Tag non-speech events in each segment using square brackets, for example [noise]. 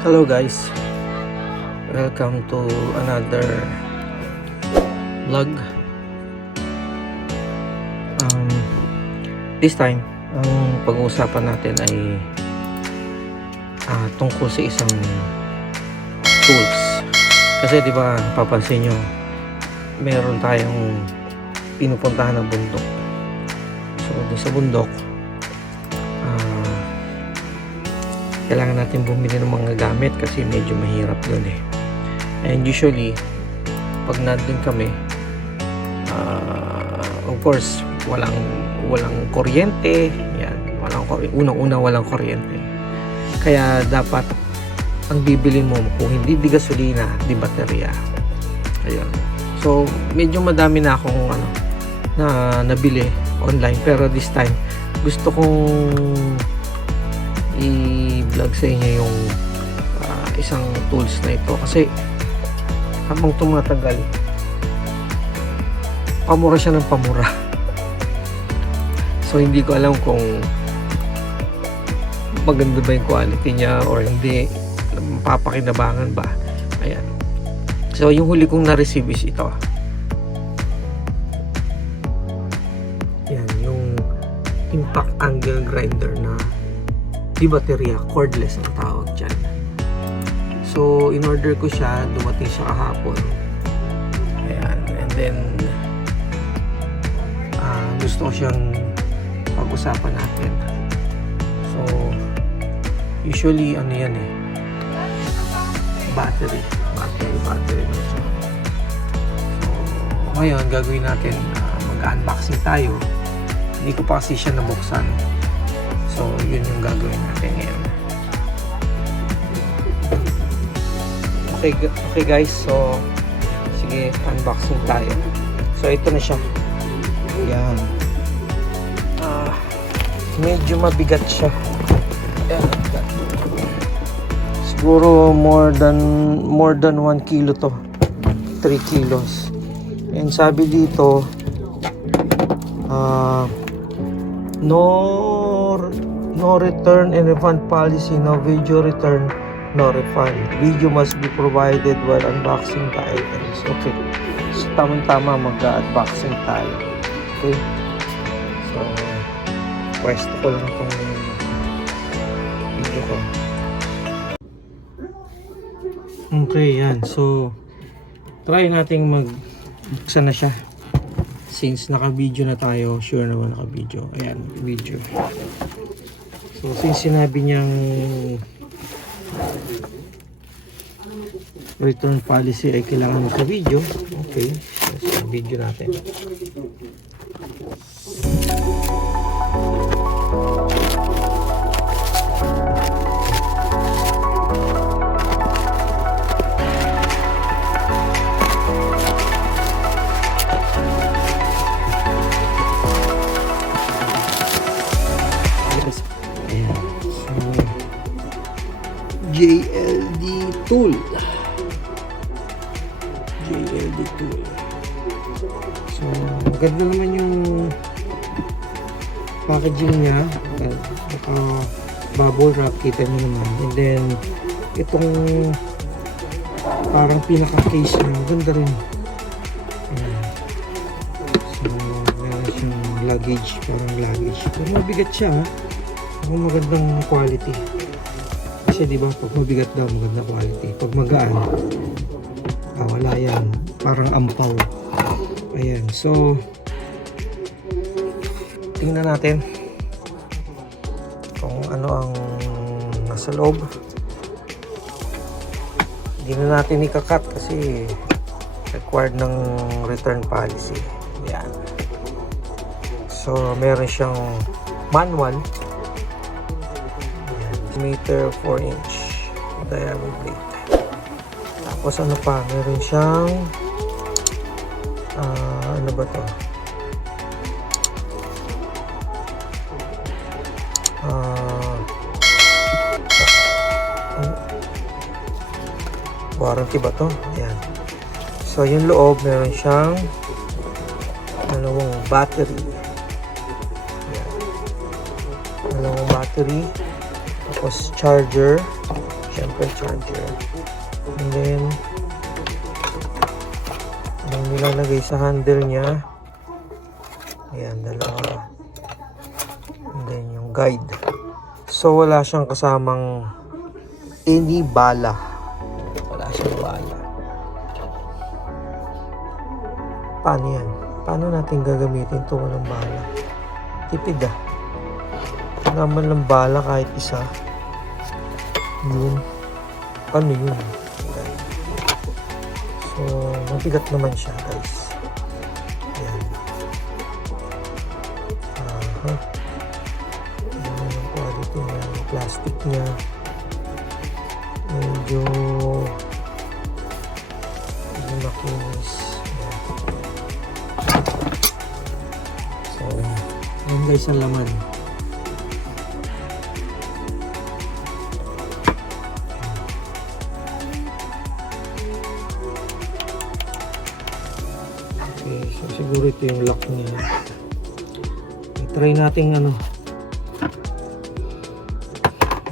Hello guys. Welcome to another vlog. Um, this time, ang pag-uusapan natin ay ah, tungkol sa isang tools. Kasi di ba, papansin nyo, meron tayong pinupuntahan ng bundok. So, doon sa bundok, kailangan natin bumili ng mga gamit kasi medyo mahirap doon eh. And usually, pag nandun kami, ah, of course, walang walang kuryente, yan, walang kuryente. Unang-una walang kuryente. Kaya dapat ang bibili mo kung hindi di gasolina, di baterya. Ayun. So, medyo madami na akong ano na nabili online pero this time gusto kong i-vlog sa inyo yung ah, isang tools na ito. Kasi habang tumatagal pamura siya ng pamura. So hindi ko alam kung maganda ba yung quality niya or hindi. Mapapakinabangan ba? Ayan. So yung huli kong na-receive is ito di baterya, cordless ang tawag dyan. So, in order ko siya, dumating siya kahapon. Ayan, and then, ah, gusto ko siyang pag-usapan natin. So, usually, ano yan eh, battery. Battery, battery. So, ngayon, gagawin natin, ah, mag-unboxing tayo. Hindi ko pa kasi siya nabuksan. So, yun yung gagawin natin ngayon. Okay, okay guys. So, sige, unboxing tayo. So, ito na siya. Yan. Ah, medyo mabigat siya. Ayan. Siguro more than more than 1 kilo to. 3 kilos. And sabi dito, ah, no no return and refund policy no video return no refund. Video must be provided while unboxing the items. Okay. So tamang tama mag-unboxing tayo. Okay? So pwesto ko lang itong video ko. Okay yan. So try nating mag buksan na siya since naka-video na tayo, sure naman naka-video. Ayan, video. So, since sinabi niyang return policy ay kailangan naka-video, okay. So, video natin. Ayan. JLD tool. JLD tool. So, ganda naman yung packaging niya. Naka bubble wrap, kita niyo naman. And then, itong parang pinaka-case niya, ganda rin. So, luggage, parang luggage. Pero mabigat siya, ha? Ang magandang quality. Kasi di ba pag mabigat daw maganda quality. Pag magaan, ah, wala yan. Parang ampaw. Ayan. So, tingnan natin kung ano ang nasa loob. Hindi na natin ikakat kasi required ng return policy. Yan. So, meron siyang manual meter 4 inch diameter plate. Tapos ano pa, meron siyang ah, ano ba to? Ah, ano? warranty ba to? Yan. So yung loob meron siyang dalawang battery. Dalawang battery. Tapos charger. Siyempre, charger. And then, ang nilalagay sa handle niya. Ayan, dalawa. And then, yung guide. So, wala siyang kasamang any bala. Wala siyang bala. Paano yan? Paano natin gagamitin ito walang bala? Tipid ah. Wala man lang bala kahit isa. Yun. Ano yun? So, mabigat naman siya guys. Ayan. Aha. Ayan yung quality niya. Yung plastic niya. Medyo medyo makinis. Ayan. So, ayan guys ang laman. Ito yung lock niya. Okay, try natin ano.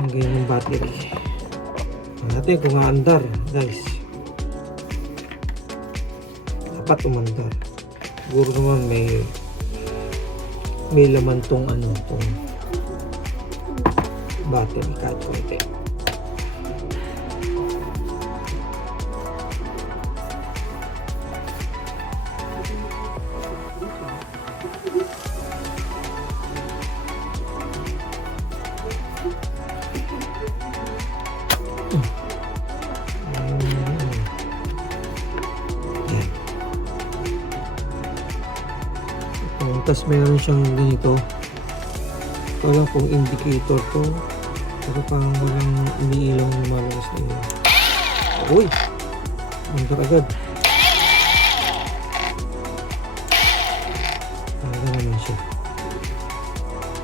Lagay ng battery. Tingnan natin kung aandar, guys. Dapat umandar. Siguro naman may may laman tong ano, tong battery kahit konti. Tapos meron siyang ganito. Wala kung indicator to. Pero parang walang umiilaw na lumalabas na yun. Uy! Mandar agad. Talaga naman siya.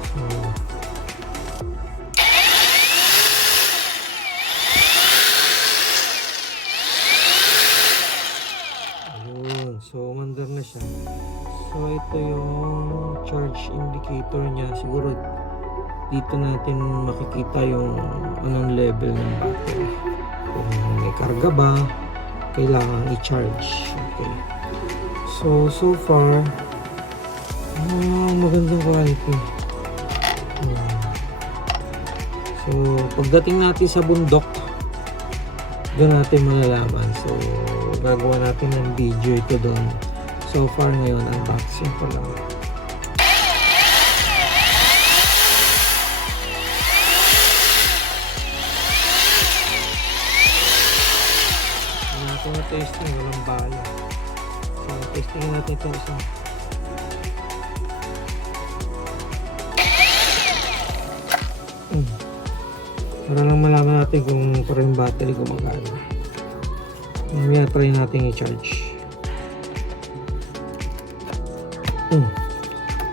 So, Ayun. So, na siya. So, ito yung charge indicator niya. Siguro, dito natin makikita yung anong level ng battery. Kung may karga ba, kailangan i-charge. Okay. So, so far, ah, magandang quality. So, pagdating natin sa bundok, doon natin malalaman. So, gagawa natin ng video ito doon. So far ngayon, unboxing ko lang. Testing, walang bala. So, testing natin ito isa. Hmm. Para lang malaman natin kung parang yung battery gumagana. Mamaya try natin i-charge. Hmm.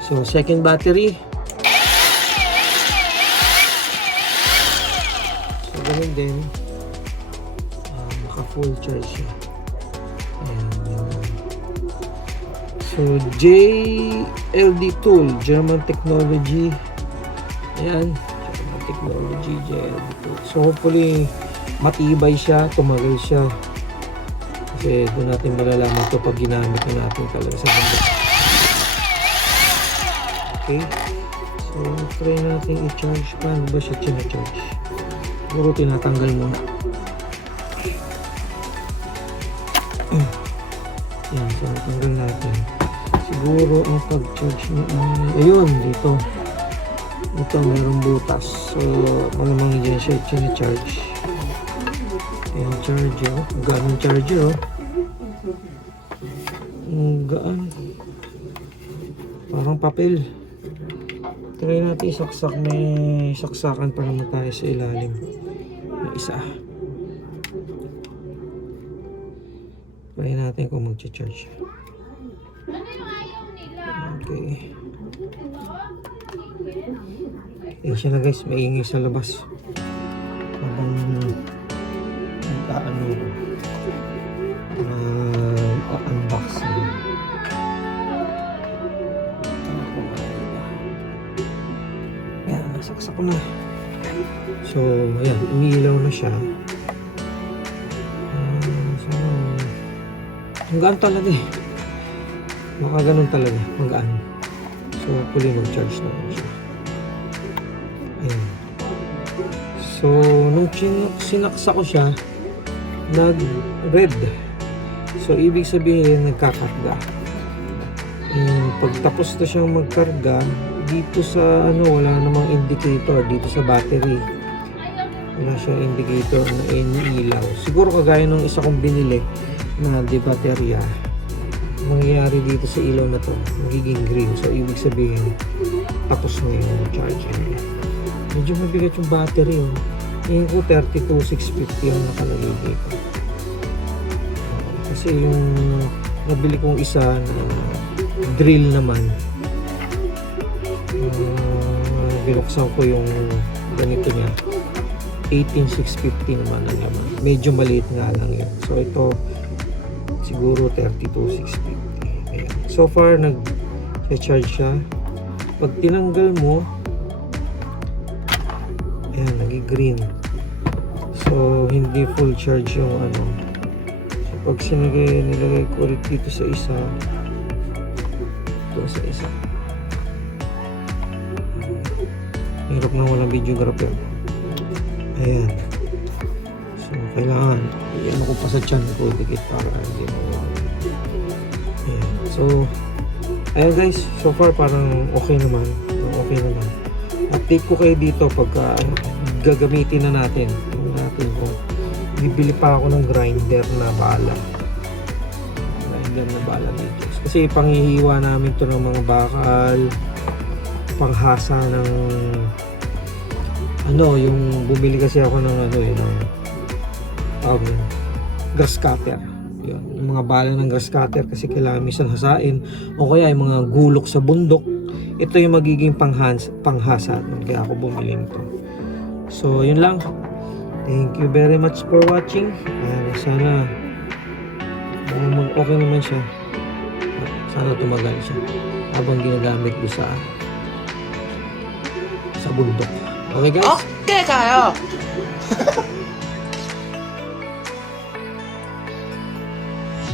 So, second battery. So, ganun din. Ah, naka-full charge siya. So, JLD Tool, German Technology. Ayan, German Technology, JLD Tool. So, hopefully, matibay siya, tumagal siya. Kasi doon natin malalaman to pag ginamit na natin talaga sa bundok. Okay. So, try natin i-charge. Paano ba siya charge Siguro tinatanggal muna. Yan, so tanggal natin. Siguro ang pag-charge ay, ayun, dito. Ito, mayroong butas. So, malamang dyan siya charge Ayan, charger. Ng charger, oh. Ang gaan. Parang papel. Try natin isaksak. May saksakan pa naman tayo sa ilalim. Na isa. Try natin kung mag-charge. Okay. Eh siya na guys, maingay sa labas. Habang nag-ano na unboxing. Yan, nasaksak ko na. So, ayan, umiilaw na siya. Ah, so, ang gaan talaga eh. Baka ganun talaga, magaan. So, hopefully mag-charge naman siya. Ayan. So, nung sinaksa ko siya, nag-red. So, ibig sabihin, nagkakarga. And pagtapos na siyang magkarga, dito sa ano, wala namang indicator dito sa battery. Wala siyang indicator na iniilaw. Siguro kagaya nung isa kong binili na di baterya, mangyayari dito sa ilaw na to, magiging green. So, ibig sabihin, tapos na yung charging. Medyo mabigat yung battery. Oh. Tingin ko 32650 ang nakalagay dito. Kasi yung nabili kong isa na drill naman, uh, binuksan ko yung ganito niya. 18650 naman ang laman. Medyo maliit nga lang yun. So ito, siguro 32650. Ayan. So far, nag-charge siya. Pag tinanggal mo, ayan, nag-green. So, hindi full charge yung ano. So, pag sinagay, nilagay ko ulit dito sa isa, ito sa isa. Hirap na walang videographer. Ayan. So, kailangan, i-ano ko pa sa chan ko, dikit para hindi mawala. Ayan. So, ayan guys, so far parang okay naman. Okay naman. Update ko kayo dito pagka ano, gagamitin na natin. Tingnan natin kung bibili pa ako ng grinder na bala. Grinder na bala dito. Kasi panghihiwa namin to ng mga bakal, panghasa ng ano, yung bumili kasi ako ng ano eh, ng tawag yun, grass cutter. Yun, yung mga bala ng grass cutter kasi kailangan minsan hasain o kaya yung mga gulok sa bundok. Ito yung magiging panghans, panghasa kaya ako bumili nito. So, yun lang. Thank you very much for watching. Ayan, sana uh, mag okay naman siya. Sana tumagal siya habang ginagamit ko sa sa bundok. Okay guys? Okay kayo. [laughs]